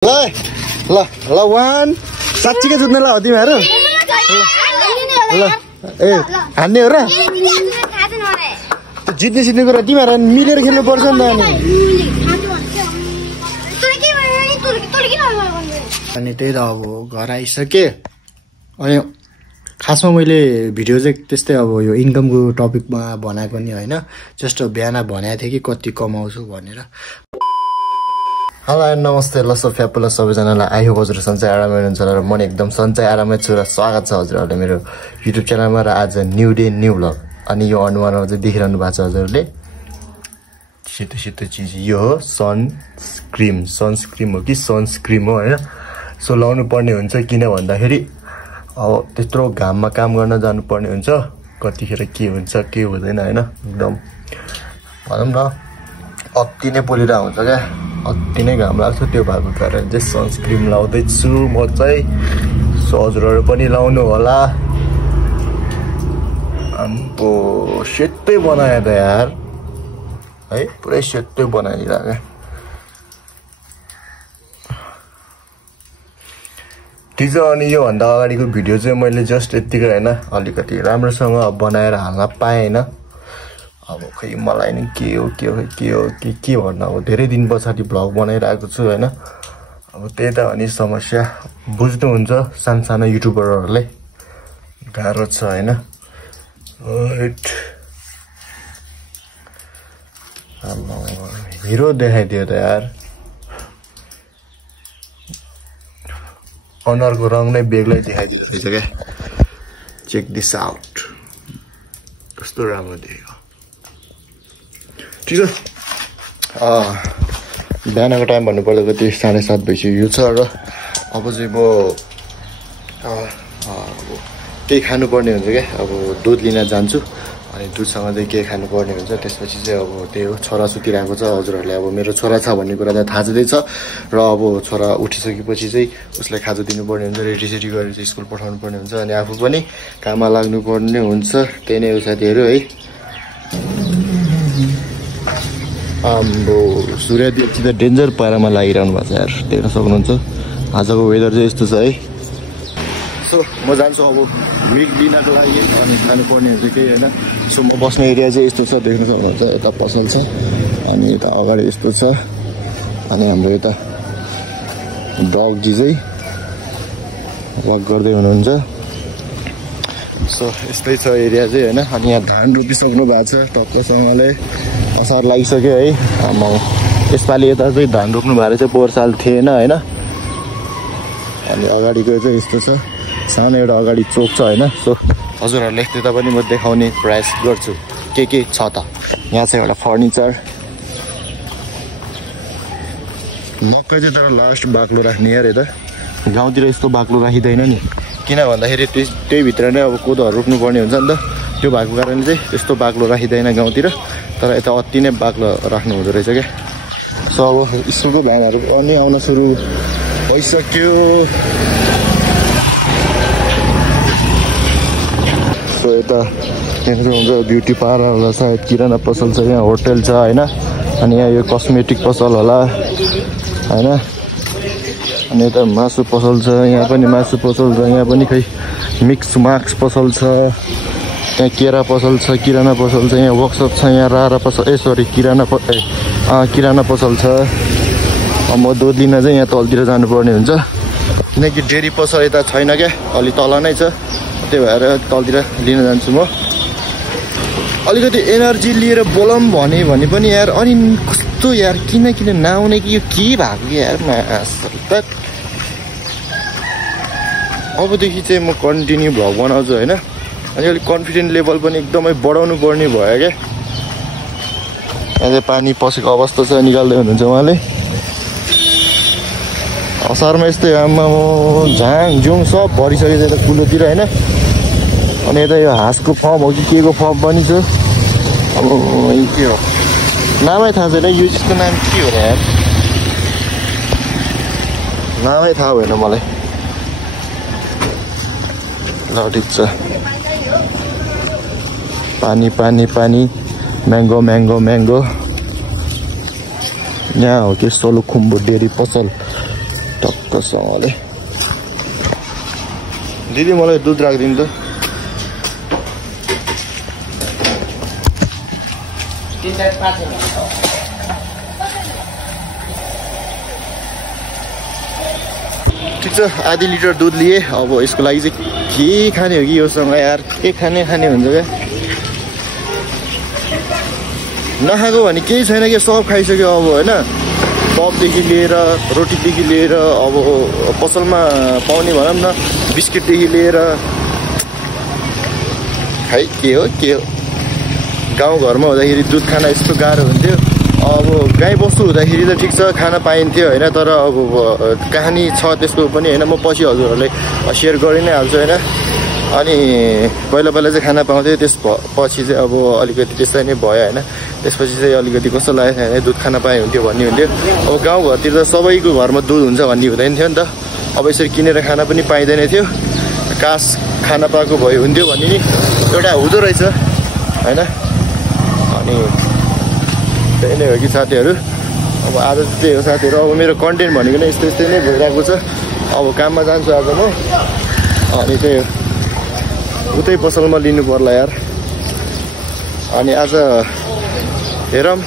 ल 1 साच्चीकै जुत्ने ल हो तिमीहरू ल ए हान्ने हो र जित्ने सित्ने कुरा तिमीहरू मिलेर खेल्नु पर्छ नि त अनि त्यही त अब घर आइसके अनि खासमा मैले भिडियो चाहिँ त्यस्तै अब यो इन्कमको टपिकमा बनाएको नि हैन जस्ट बिहान भनेको थिएँ कि कति कमाउँछु भनेर। हेलो नमस्ते ल फ्यापुला सबैजनालाई आई होप हजुर सन्चै आरामै हुनुहुन्छ र म एकदम सन्चै आरामै छु र स्वागत छ हजुरहरूले मेरो युट्युब च्यानलमा र आज न्यू डे न्यू भ्लग। अनि यो अनुहारमा चाहिँ देखिरहनु भएको छ हजुरहरूले सेतो सेतो चिज यो हो सनस्क्रिम हो कि सनस्क्रिम हो हैन। सो लाउनु पर्ने हुन्छ किन भन्दाखेरि अब त्यत्रो घाममा काम गर्न जानु पर्ने हुन्छ कतिखेर के हुन्छ के हुँदैन हैन एकदम भनौँ न अति नै पोलिरा हुन्छ क्या अति नै घाम लाग्छ त्यो भएको कारण चाहिँ सनस्क्रिम लाउँदैछु म चाहिँ। सो हजुरहरू पनि लाउनु होला। अम्बो सेतै बनायो त यार है पुरै सेतै बनाइदिरहेको ठिक छ। अनि योभन्दा अगाडिको भिडियो चाहिँ मैले जस्ट यत्तिकै होइन अलिकति राम्रोसँग बनाएर हाल्न पाएँ होइन। अब खै मलाई नि के हो के भन्नु अब धेरै दिन पछाडि भ्लग बनाइरहेको छु होइन। अब त्यही त हो नि समस्या बुझ्नुहुन्छ सानो युट्युबरहरूले गाह्रो छ होइन। हिरो देखाइदियो त यार अनुहारको रङ नै बेग्लै देखाइदिँदो रहेछ क्या। चेक दिस आउट कस्तो राम्रो देखेको ठिक छ। बिहानको टाइम भन्नुपर्दा कति 7:30 भइसक्यो छ र अब चाहिँ म केही खानुपर्ने हुन्छ क्या। अब दुध लिन जान्छु अनि दुधसँग चाहिँ के खानुपर्ने हुन्छ त्यसपछि चाहिँ अब त्यही हो छोरा सुतिरहेको छ हजुरहरूले अब मेरो छोरा छ भन्ने कुरा चाहिँ थाहा छँदैछ र अब छोरा उठिसकेपछि चाहिँ उसलाई खाजा दिनुपर्ने हुन्छ रेडीसेडी गरेर चाहिँ स्कुल पठाउनु पर्ने हुन्छ अनि आफू पनि काममा लाग्नुपर्ने हुन्छ। त्यही नै हो साथीहरू है। आम्बो सूर्यदेव त डेन्जर पारामा लागिरहनु भएको छ यार देख्न सक्नुहुन्छ आजको वेदर चाहिँ यस्तो छ है। सो म जान्छु अब विक लिनको लागि अनि खानुपर्ने हुन्छ केही होइन। सो म बस्ने एरिया चाहिँ यस्तो छ देख्न सक्नुहुन्छ यता पसल छ अनि यता अगाडि यस्तो छ अनि हाम्रो यता डगजी चाहिँ वक गर्दै हुनुहुन्छ। सो यस्तै छ एरिया चाहिँ होइन। अनि यहाँ धान रोपिसक्नु भएको छ टक्कसँगले असार लागिसक्यो है। म यसपालि यता चाहिँ धान रोप्नु भएको चाहिँ पोहोर साल थिएन होइन। अनि अगाडिको चाहिँ यस्तो छ सानो एउटा अगाडि चोक छ होइन। सो हजुरहरूले त्यता पनि म देखाउने प्रयास गर्छु के छ त। यहाँ चाहिँ एउटा फर्निचर मकै चाहिँ तर लास्ट बाक्लो राख्ने यार यता गाउँतिर यस्तो बाक्लो राखिँदैन नि किन भन्दाखेरि त्यही भित्र नै अब कोदोहरू रोप्नुपर्ने हुन्छ नि त त्यो भएको कारणले चाहिँ त्यस्तो बाक्लो राखिँदैन गाउँतिर तर यता अति नै बाक्लो राख्नु हुँदो रहेछ क्या। सो अब स्कुलको भ्यानहरू पनि आउन सुरु भइसक्यो। सो यता हुन्छ ब्युटी पार्लर होला सायद किराना पसल छ यहाँ होटल छ होइन। अनि यहाँ यो कस्मेटिक पसल होला होइन। अनि यता मासु पसल छ यहाँ पनि मासु पसल छ यहाँ पनि खै मिक्स मार्क्स पसल छ यहाँ केरा पसल छ किराना पसल छ यहाँ वर्कसप छ यहाँ रारा पसल किराना पसल छ। म दुध लिन चाहिँ यहाँ तलतिर जानुपर्ने हुन्छ किनकि डेरी पसल यता छैन क्या अलि तल नै छ त्यही भएर तलतिर लिन जान्छु म। अलिकति एनर्जी लिएर बोलाउँ भने पनि यार अनि कस्तो यार किन नआउने कि यो के भएको कि यार अबदेखि चाहिँ म कन्टिन्यू भ्लग बनाउँछु होइन। अनि अलिक कन्फिडेन्ट लेभल पनि एकदमै बढाउनु पर्ने भयो क्या। यहाँ चाहिँ पानी पसेको अवस्था छ निकाल्दै हुनुहुन्छ उहाँले। असारमा यस्तै आमा झाङ जुङ सब भरिसकेको यता कुलोतिर होइन। अनि यता यो हाँसको फर्म हो कि के को फर्म पनि छ अब के हो नामै थाहा छैन यो चिजको नाम के हो यार नामै थाहा भएन मलाई। ल ठिक छ पानी म्याङ्गो यहाँ हो कि सोलुखुम्बु डेरी पसल टक्कसँगले दिदी मलाई दुध राखिदिनु त ठिक छ आधी लिटर दुध लिए अब यसको लागि चाहिँ के खाने हो कि योसँग यार के खाने हुन्छ क्या नखाएको भने केही छैन कि सब खाइसक्यो अब होइन चपदेखि लिएर रोटीदेखि लिएर अब पसलमा पाउने भनौँ न बिस्किटदेखि लिएर खै के हो गाउँघरमा हुँदाखेरि दुध खान यस्तो गाह्रो हुन्थ्यो अब गाई बस्तु हुँदाखेरि त ठिक छ खान पाइन्थ्यो होइन तर अब कहानी छ त्यसको पनि होइन म पछि हजुरहरूलाई सेयर गरि नै हाल्छु होइन अनि पहिला चाहिँ खाना पाउँथ्यो त्यसपछि चाहिँ अब अलिकति त्यस्तै नै भयो होइन त्यसपछि चाहिँ अलिकति कस्तो लाग्यो होइन दुध खान पाए हुन्थ्यो भन्ने हुन्थ्यो अब गाउँघरतिर त सबैको घरमा दुध हुन्छ भन्ने हुँदैन थियो नि त अब यसरी किनेर खान पनि पाइँदैन थियो कास खाना पाएको भए हुन्थ्यो भन्ने नि एउटा हुँदो रहेछ होइन अनि त्यही नै हो कि साथीहरू अब आज त्यही हो साथीहरू अब मेरो कन्टेन्ट भनेको नै यस्तै नै भइरहेको छ अब काममा जान्छु आज म अनि चाहिँ उतै पसलमा लिनु पर्ला यार अनि आज हेरौँ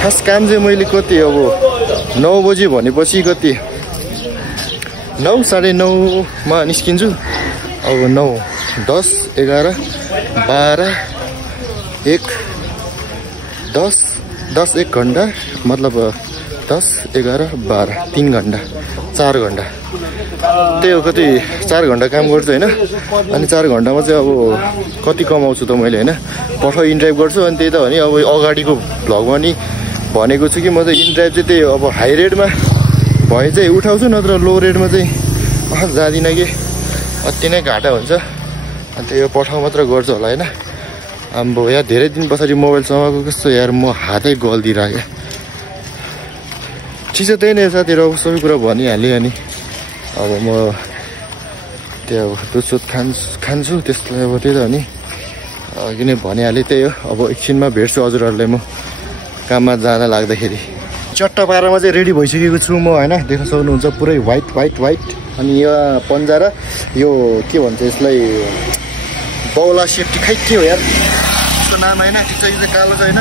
खास काम चाहिँ मैले कति अब 9 बजी भनेपछि कति 9 साढे 9मा निस्किन्छु अब 9 10 11 12 1 10 1 घन्टा मतलब 10 11 12 3 घन्टा 4 घन्टा त्यही हो कति 4 घन्टा काम गर्छु होइन अनि 4 घन्टामा चाहिँ अब कति कमाउँछु त मैले होइन पठाउ इनड्राइभ गर्छु अनि त्यही त हो नि अब अगाडिको भ्लगमा नि भनेको छु कि म चाहिँ इनड्राइभ चाहिँ त्यही अब हाई रेटमा भए चाहिँ उठाउँछु नत्र लो रेटमा चाहिँ जाँदिनँ कि अति नै घाटा हुन्छ अनि त्यही पठाउ मात्र गर्छु होला होइन अब यहाँ धेरै दिन पछाडि मोबाइल चलाएको कस्तो यार म हातै गल्दिरहेँ ठिक छ त्यही नै साथीहरू अब सबै कुरा भनिहालेँ अनि अब म त्यो अब दुधसुध खान्छु त्यसलाई अब त्यही त हो नि किन भनिहालेँ त्यही हो अब एकछिनमा भेट्छु हजुरहरूलाई म काममा जान लाग्दाखेरि चट्टापारामा चाहिँ रेडी भइसकेको छु म होइन देख्न सक्नुहुन्छ पुरै वाइट अनि यहाँ पन्जा र यो के भन्छ यसलाई बौला सेफ्टी खै के हो यार यसको नाम होइन ठिक छ यो चाहिँ कालो छ होइन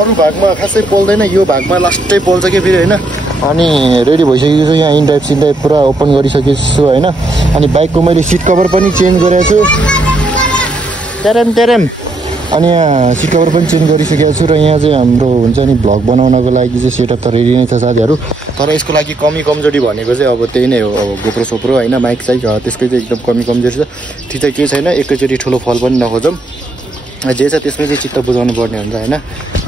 अरू भागमा खासै पोल्दैन यो भागमा लास्टै पोल्छ कि फेरि होइन अनि रेडी भइसकेको छु यहाँ इन्ड्राइभ सिन्ड्राइभ पुरा ओपन गरिसकेको छु होइन अनि बाइकको मैले सिट कभर पनि चेन्ज गरेको छु ट्यारेम अनि यहाँ सिट कभर पनि चेन्ज गरिसकेको छु र यहाँ चाहिँ हाम्रो हुन्छ नि भ्लग बनाउनको लागि चाहिँ सेटअप त रेडी नै छ साथीहरू तर यसको लागि कमजोरी भनेको चाहिँ अब त्यही नै हो अब गोप्रो सोप्रो होइन माइक चाहिँ त्यसकै चाहिँ एकदम कमजोरी छ त्यो चाहिँ केही छैन एकैचोटि ठुलो फल पनि नखोजौँ जे छ त्यसमै चाहिँ चित्त बुझाउनु पर्ने हुन्छ होइन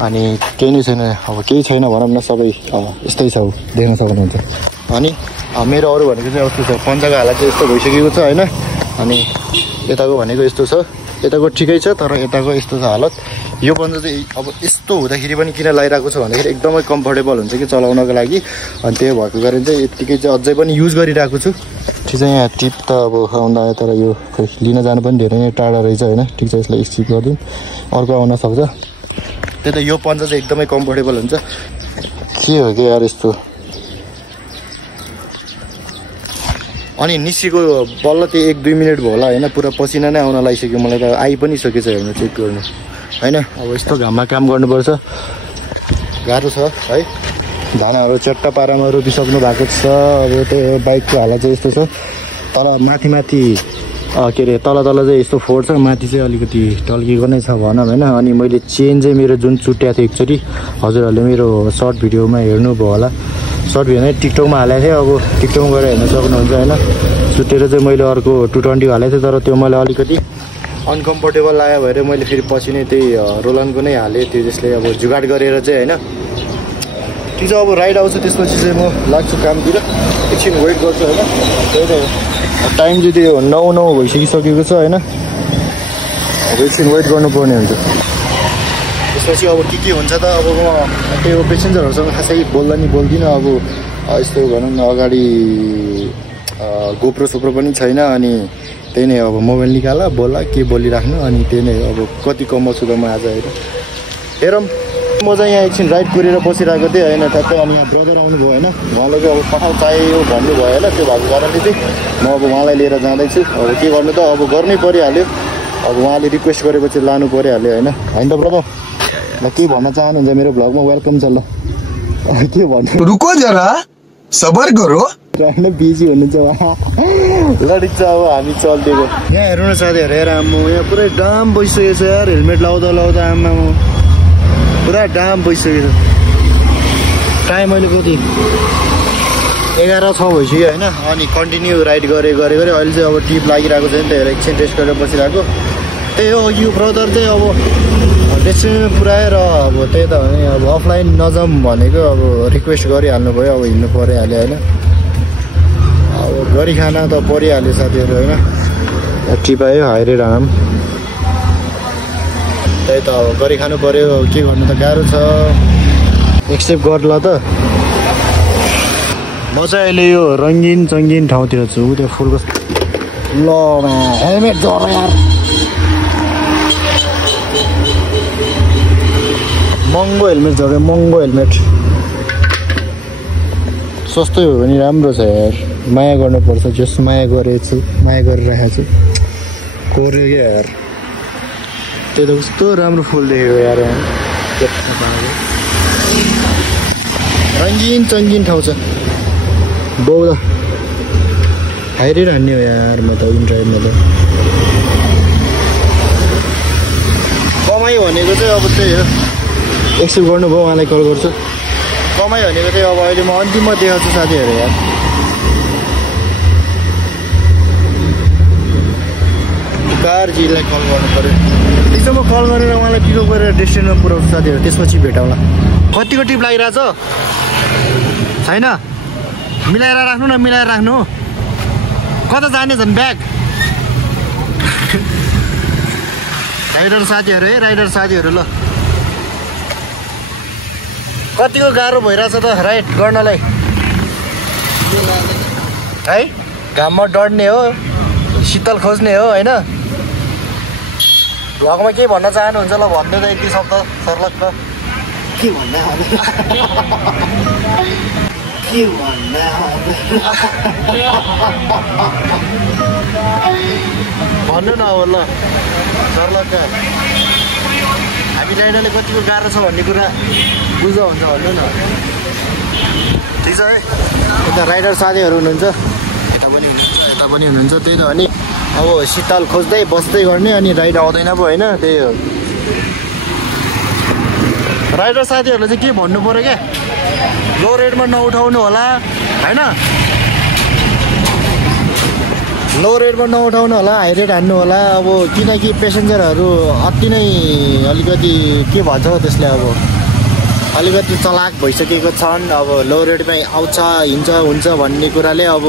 अनि केही नै छैन अब केही छैन भनौँ न सबै यस्तै छ देख्न सक्नुहुन्छ अनि मेरो अरू भनेको चाहिँ यस्तो छ पन्जाको हालत चाहिँ यस्तो भइसकेको छ होइन अनि यताको भनेको यस्तो छ यताको ठिकै छ तर यताको यस्तो छ हालत यो पन्जा चाहिँ अब यस्तो हुँदाखेरि पनि किन लगाइरहेको छ भन्दाखेरि एकदमै कम्फर्टेबल हुन्छ कि चलाउनको लागि अनि त्यही भएको कारण चाहिँ यत्तिकै चाहिँ अझै पनि युज गरिरहेको छु ठिक छ यहाँ टिप त अब आउँदा तर यो खै लिन जानु पनि धेरै नै टाढा रहेछ होइन ठिक छ यसलाई स्किप गरिदिउँ अर्को आउन सक्छ त्यही त यो पन्जा चाहिँ एकदमै कम्फर्टेबल हुन्छ के हो कि यार यस्तो अनि निस्केको बल्ल त्यो 1-2 मिनट भयो होला होइन पुरा पसिना नै आउन लागिसक्यो मलाई त आइ पनि सकेछ हेर्नु चेक गर्नु होइन अब यस्तो घाममा काम गर्नुपर्छ गाह्रो छ है धानाहरू चट्टा पारामा रोपिसक्नु भएको छ अब त्यो बाइकको हालत चाहिँ यस्तो छ तर माथि के अरे तल चाहिँ यस्तो फोहोर छ माथि चाहिँ अलिकति टल्किएको नै छ भनौँ होइन अनि मैले चेन चाहिँ मेरो जुन चुट्याएको थियो एकचोटि हजुरहरूले मेरो सर्ट भिडियोमा हेर्नुभयो होला सर्ट भिडियो नै टिकटकमा हालेको थिएँ अब टिकटकमा गएर हेर्न सक्नुहुन्छ होइन चुटेर चाहिँ मैले अर्को 220 हालेको थिएँ तर त्यो मलाई अलिकति अनकम्फर्टेबल लाग्यो भएर मैले फेरि पछि नै त्यही रोलनको नै हालेँ त्यो जसले अब जुगाड गरेर चाहिँ होइन ठिक छ अब राइड आउँछ त्यसपछि चाहिँ म लाग्छु कामतिर एकछिन वेट गर्छु होइन त्यही त टाइम चाहिँ त्यो 9 भइसकिसकेको छ होइन अब एकछिन वेट गर्नुपर्ने हुन्छ त्यसपछि अब के हुन्छ त अब म त्यो पेसेन्जरहरूसँग खासै बोल्दिनँ अब यस्तो भनौँ न अगाडि गोप्रो सोप्रो पनि छैन अनि त्यही नै अब मोबाइल निकाला बोला के बोलिराख्नु अनि त्यही नै अब कति कमाउँछु त म आज हेरौँ म चाहिँ यहाँ एकछिन राइड गरेर बसिरहेको थिएँ होइन ठ्याक्कै अनि यहाँ ब्रदर आउनुभयो होइन उहाँले चाहिँ अब पठाउ चाहियो भन्नुभयो होइन त्यो भएको कारणले चाहिँ म अब उहाँलाई लिएर जाँदैछु अब के गर्नु त अब गर्नै परिहाल्यो अब उहाँले रिक्वेस्ट गरेपछि लानु परिहाल्यो होइन होइन त ब्रदर ल के भन्न चाहनुहुन्छ मेरो भ्लगमा वेलकम छ ल के भन्नु रुको जरा सबर गरो बिजी हुनुहुन्छ लडिन्छ अब हामी चलिदिएको यहाँ हेर्नु न साथीहरू हेर आम्मा यहाँ पुरै डाम बसिसकेको छ यार हेलमेट लाउँदा लाउँदा आम्मा पुरा डाम बसिसकेको छ टाइम अहिले कति 11:06 भइसक्यो होइन अनि कन्टिन्यू राइड गरे अहिले चाहिँ अब टिप लागिरहेको छ नि त हेर एकछिन रेस्ट गरेर बसिरहेको त्यही हो यो ब्रदर चाहिँ अब डेस्टिनेसन पुऱ्याएर अब त्यही त भने अब अफलाइन नजाउँ भनेको अब रिक्वेस्ट गरिहाल्नु भयो अब हिँड्नु परिहाल्यो होइन अब गरी खाना त परिहाल्यो साथीहरू होइन टिपायो हाइरे राम त्यही त अब गरी खानु पर्यो के गर्नु त गाह्रो छ एक्सेप्ट गर्ला त म चाहिँ अहिले यो रङ्गिन चङ्गिन ठाउँतिर छु त्यो फुलको ल हेलमेट झर यार महँगो हेलमेट झऱ्यो महँगो हेलमेट सस्तै हो भने राम्रो छ यार माया गर्नुपर्छ जस माया गरेछु माया गरिरहेको छु कोर्यो क्या यार त्यो त कस्तो राम्रो फुल देखेको यार रङ्गिन चङ्गिन ठाउँ छ बौला हाइरेर हान्ने हो यार म त विन ड्राइभमा त कमाइ भनेको चाहिँ अब त्यही हो एक्सेप्ट गर्नुभयो उहाँलाई कल गर्छु कमाइ भनेको चाहिँ अब अहिले म अन्तिममा देखाउँछु साथीहरू यार कारजीलाई कल गर्नु पऱ्यो त्यसो म कल गरेर उहाँलाई पिकअप गरेर डेस्टिनेसनमा पुऱ्याउँछु साथीहरू त्यसपछि भेटौँला कतिको टिप लागिरहेछ छैन मिलाएर राख्नु न मिलाएर राख्नु कता जाने झन् ब्याग राइडर साथीहरू है राइडर साथीहरू ल कतिको गाह्रो भइरहेछ त राइड गर्नलाई है घाममा डढ्ने हो शीतल खोज्ने हो होइन भ्लगमा के भन्न चाहनुहुन्छ ल भन्नु त यति शब्द सर्लक्क के भन्नु भन्नु न अब ल सर्लक्क हामी राइडरले कतिको गाह्रो छ भन्ने कुरा बुझ्दा हुन्छ भन्नु न ठिक छ है यता राइडर साथीहरू हुनुहुन्छ यता पनि हुनुहुन्छ त्यही त हो नि अब शीतल खोज्दै बस्दै गर्ने अनि राइड आउँदैन पो होइन त्यही हो राइडर साथीहरूले चाहिँ के भन्नु पऱ्यो क्या लो रेटमा नउठाउनु होला होइन लो रेटमा नउठाउनु होला हाई रेट हान्नु होला अब किनकि पेसेन्जरहरू अति नै अलिकति के भन्छ त्यसले अब अलिकति चलाक भइसकेको छन् अब लो रेटमै आउँछ हिँड्छ हुन्छ भन्ने कुराले अब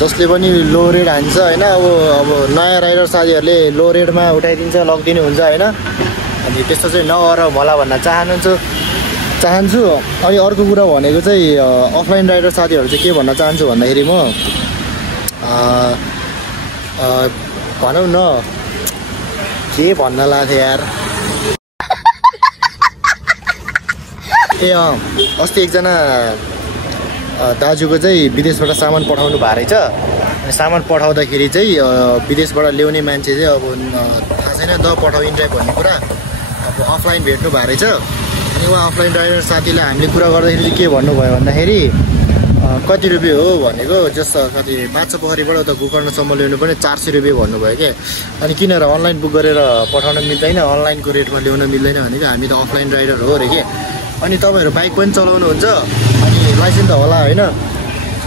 जसले पनि लो रेट हान्छ होइन अब नयाँ राइडर साथीहरूले लो रेटमा उठाइदिन्छ लगिदिनु हुन्छ होइन अनि त्यस्तो चाहिँ नगर होला भन्न चाहन्छु अनि अर्को कुरा भनेको चाहिँ अफलाइन राइडर साथीहरू चाहिँ के भन्न चाहन्छु भन्दाखेरि म भनौँ न के भन्न लाग्थ्यो यार ए अस्ति एकजना दाजुको चाहिँ विदेशबाट सामान पठाउनु भएको रहेछ अनि सामान पठाउँदाखेरि चाहिँ विदेशबाट ल्याउने मान्छे चाहिँ अब थाहा छैन द पठाउ इन्ड्राइभ भन्ने कुरा अब अफलाइन भेट्नु भएको रहेछ अनि उहाँ अफलाइन ड्राइभर साथीलाई हामीले कुरा गर्दाखेरि चाहिँ के भन्नुभयो भन्दाखेरि कति रुपियाँ हो भनेको जस्तो कति 500 पोखरीबाट उता गोकर्णसम्म ल्याउनु पनि 400 रुपियाँ भन्नुभयो क्या अनि किनेर अनलाइन बुक गरेर पठाउन मिल्दैन अनलाइनको रेटमा ल्याउन मिल्दैन भनेको हामी त अफलाइन राइडर हो अरे के अनि तपाईँहरू बाइक पनि चलाउनुहुन्छ अनि लाइसेन्स त होला होइन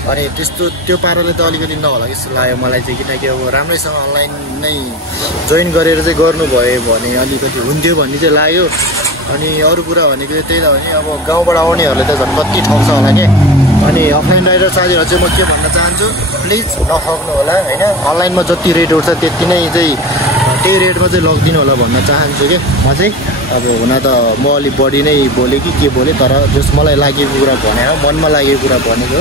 अनि त्यस्तो त्यो पाराले त अलिकति नहोला जस्तो लाग्यो मलाई चाहिँ किनकि अब राम्रैसँग अनलाइन नै जोइन गरेर चाहिँ गर्नुभयो भने अलिकति हुन्थ्यो भन्ने चाहिँ लाग्यो अनि अरू कुरा भनेको त्यही त हो नि अब गाउँबाट आउनेहरूले त झन् कति ठग्छ होला के अनि अफलाइन राइडर साथीहरू चाहिँ म के भन्न चाहन्छु प्लिज नठग्नु होला होइन अनलाइनमा जति रेट उठ्छ त्यति नै चाहिँ त्यही रेटमा चाहिँ लगिदिनु होला भन्न चाहन्छु कि म चाहिँ अब हुन त म अलिक बढी नै बोलेँ कि के बोलेँ तर जस मलाई लागेको कुरा भने हो मनमा लागेको कुरा भनेको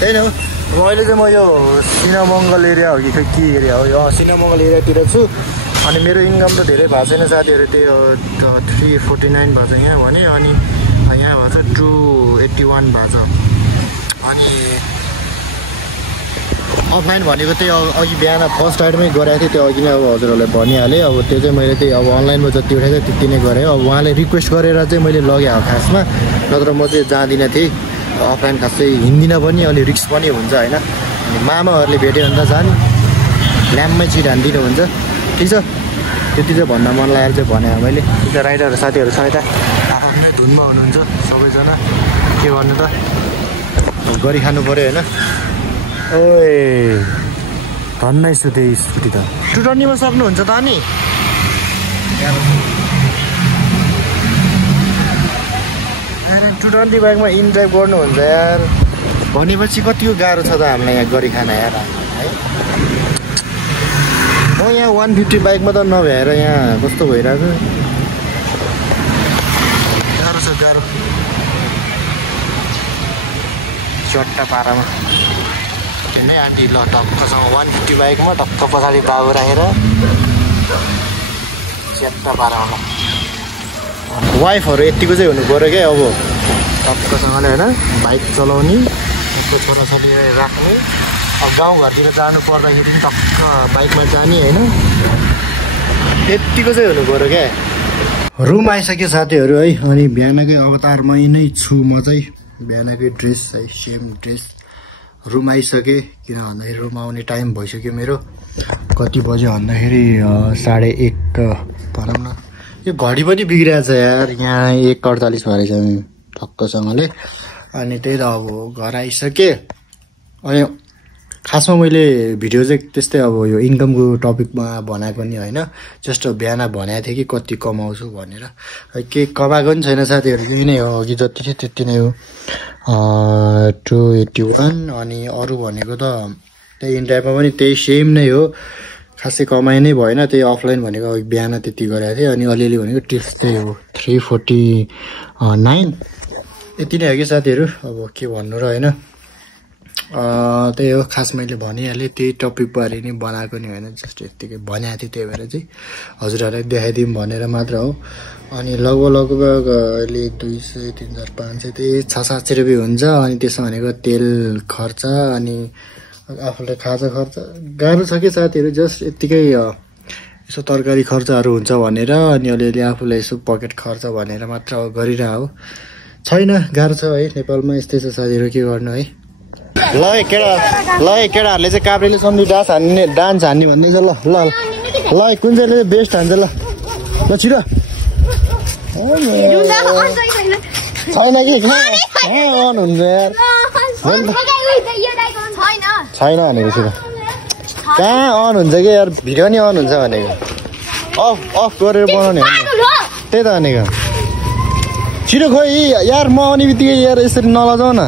त्यही हो अहिले चाहिँ म यो सिनामङ्गल एरिया हो कि के एरिया हो यो सिनामङ्गल एरियातिर छु अनि मेरो इन्कम त धेरै भएको छैन साथीहरू, त्यही हो 349 भएको छ यहाँ भने, अनि यहाँ भएको छ 281 भएको छ। अनि अफलाइन भनेको त्यही अघि बिहान फर्स्ट टाइममै गरेको थिएँ, त्यो अघि नै अब हजुरहरूलाई भनिहालेँ। अब त्यो चाहिँ मैले त्यही अब अनलाइनमा जति उठाएको थिएँ त्यति नै गरेँ। अब उहाँले रिक्वेस्ट गरेर चाहिँ मैले लगेँ हो खासमा, नत्र म चाहिँ जाँदिनँ थिएँ अफलाइन, खास चाहिँ हिँड्दिनँ पनि, अलि रिक्स पनि हुन्छ होइन। अनि मामाहरूले भेट्यो भने त झन् ल्याम्पमै चिट हानिदिनु हुन्छ। ठिक छ, त्यति चाहिँ भन्न मन लागेर चाहिँ भने मैले। ठिक छ, राइडर साथीहरू छ यता आफ्नै धुनमा हुनुहुन्छ सबैजना, के गर्नु त गरी खानु पऱ्यो होइन। ओए धन्नै छु त्यही स्कुटी त 220मा सक्नुहुन्छ त अनि 220 बाइकमा इन ड्राइभ गर्नुहुन्छ यार भनेपछि कतिको गाह्रो छ त हामीलाई यहाँ गरी खाना यार है। म यहाँ 150 बाइकमा त नभएर यहाँ कस्तो भइरहेको गाह्रो छ गाह्रो, चट्टा पारामा नै आन्टी ल टक्कसँग 150 बाइकमा टक्क पछाडि बाबु राखेर च्याट्टा पारामा वाइफहरू यतिको चाहिँ हुनु पऱ्यो क्या। अब टक्कसँगले होइन बाइक चलाउने, टक्क छोराछोरीलाई राख्ने, अब गाउँघरतिर जानु पर्दाखेरि पनि टक्क बाइकमा जाने होइन, यतिको चाहिँ हुनु पऱ्यो क्या। रुम आइसक्यो साथीहरू है, अनि बिहानकै अवतारमै नै छु म चाहिँ, बिहानकै ड्रेस है सेम ड्रेस। रुम आइसकेँ किन भन्दाखेरि रुम आउने टाइम भइसक्यो मेरो। कति बज्यो भन्दाखेरि 1:30 भनौँ न। यो घडी पनि बिग्रिएको छ यार, यहाँ 1:48 भएछ ठक्कसँगले। अनि त्यही त अब घर आइसकेँ। अनि खासमा मैले भिडियो चाहिँ त्यस्तै अब यो इन्कमको टपिकमा बनाएको नि होइन, जस्ट बिहान भनेको थिएँ कि कति कमाउँछु भनेर। केही कमाएको पनि छैन साथीहरू, यही नै हो, अघि जति थियो त्यति नै हो 281। अनि अरू भनेको त त्यही इन्टाइपमा पनि त्यही सेम नै हो, खासै कमाइ नै भएन। त्यही अफलाइन भनेको बिहान त्यति गरेको थिएँ, अनि अलिअलि भनेको टिप्स त्यही हो 349 यति नै हो कि साथीहरू। अब के भन्नु र होइन, त्यही हो खास मैले भनिहालेँ, त्यही टपिक बारे नै बनाएको नि होइन, जस्ट यत्तिकै भनेको थिएँ, त्यही भएर चाहिँ हजुरहरूलाई देखाइदिउँ भनेर मात्र हो। अनि लगभग अहिले 200, 300, 500 त्यही 600-700 रुपियाँ हुन्छ। अनि त्यसो भनेको तेल खर्च अनि आफूलाई खाजा खर्च गाह्रो छ कि साथीहरू, जस्ट यत्तिकै यसो तरकारी खर्चहरू हुन्छ भनेर, अनि अलिअलि आफूलाई यसो पकेट खर्च भनेर मात्र गरिरह हो। छैन, गाह्रो छ है नेपालमा, यस्तै छ साथीहरू, के गर्नु है। ल केटाहरूले चाहिँ काभ्रेले सम्झी डान्स हान्ने भन्दैछ। ल ल ल कुन चाहिँ बेस्ट हान्छ ल ल छिटो छैन कि अन हुन्छ यार, छैन भनेको छिटो कहाँ अन हुन्छ कि यार, भिडियो नि अन हुन्छ भनेको, अफ गरेर बनाउने हो त्यही त भनेको। छिटो खोइ यार, म आउने बित्तिकै यार यसरी नलजाउ न,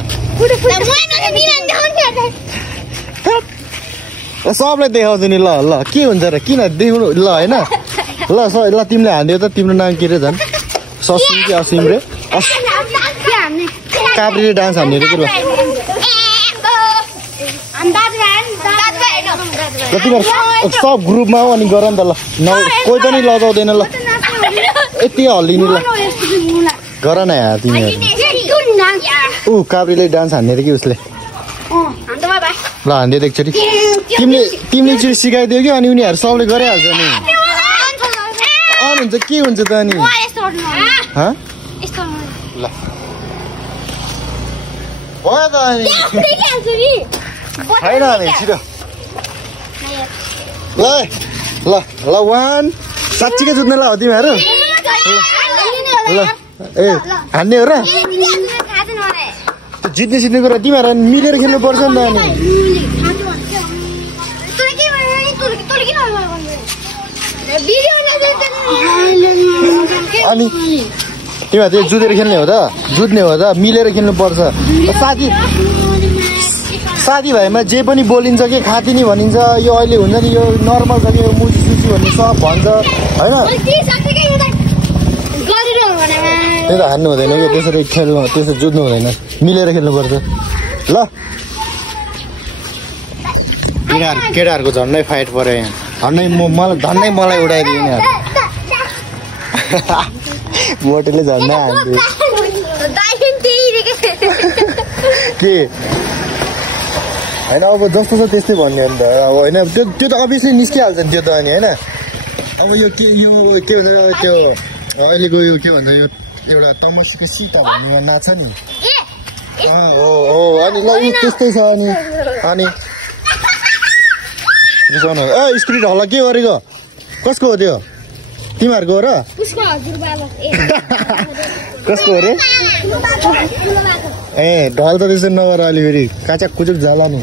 सबलाई देखाउँछु नि। ल ल के हुन्छ र, किन देखाउनु ल होइन। ल ल तिमीले हान्दियो त, तिम्रो नाम के रे झन्, ससिम कि असिम रे, काभ्रेले डान्स हान्ने रे कि। ल तिमीहरू सब ग्रुपमा हो अनि गर नि त, ल कोही पनि लजाउँदैन, ल यति हल्लिने, ल गर न यार तिमीहरू। काभ्रेले डान्स हान्ने रे कि उसले, ल हान्दियो एकचोटि, तिमीले एकचोटि सिकाइदियो कि, अनि उनीहरू सबले गरिहाल्छ नि। अन हुन्छ के हुन्छ त अनि, ल भयो त अनि छैन अनि छिटो। ल ल ल 1 साँच्चीकै जुत्ने ल हो तिमीहरू, ल ए हान्ने हो र, जित्ने सित्ने कुरा तिमीहरू मिलेर खेल्नुपर्छ नि त। अनि तिमीहरू चाहिँ जुधेर खेल्ने हो त, जुत्ने हो त, मिलेर खेल्नुपर्छ। साथीभाइमा जे पनि बोलिन्छ कि खाती नि भनिन्छ, यो अहिले हुन्छ नि यो नर्मल छ कि यो मुसी सुसी भन्ने सब भन्छ होइन, त्यही त हान्नु हुँदैन कि, त्यसरी खेल्नु, त्यसरी जुत्नु हुँदैन, मिलेर खेल्नुपर्छ। ल केटाहरूको झन्डै फाइट पऱ्यो यहाँ, धन्नै मलाई उडाइदियो नि मोटेले झन्डै हान्थ्यो के होइन अब जस्तो छ त्यस्तै भन्ने नि त अब होइन त्यो त अभियसली निस्किहाल्छ नि त्यो त अनि होइन अब यो के भन्छ त्यो अहिलेको यो के भन्छ यो एउटा तमसीको सीता भन्ने नाच छ नि हो अनि ल त्यस्तै छ अनि स्पिरिट हल्ला के गरेको कसको हो त्यो तिमीहरूको हो र कसको हो रे ए ढल त त्यसो नगर अलि फेरि काचाक कुचुक जाला नि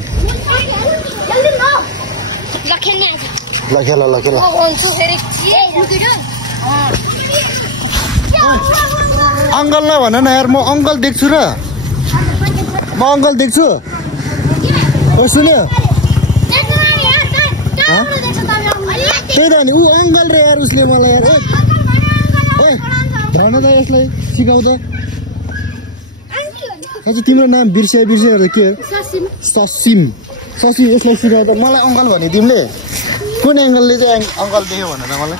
ल खेल अङ्कल नभन न यार म अङ्कल देख्छु र म अङ्कल देख्छु सुन्यो त्यही त नि ऊ अङ्कल रे यार उसले मलाई यार भन त यसलाई सिकाउ त तिम्रो नाम बिर्सिएर के हो ससिम यसलाई सिकाउ त मलाई अङ्कल भने तिमीले कुन एङ्गलले चाहिँ अङ्कल देख्यो भन त मलाई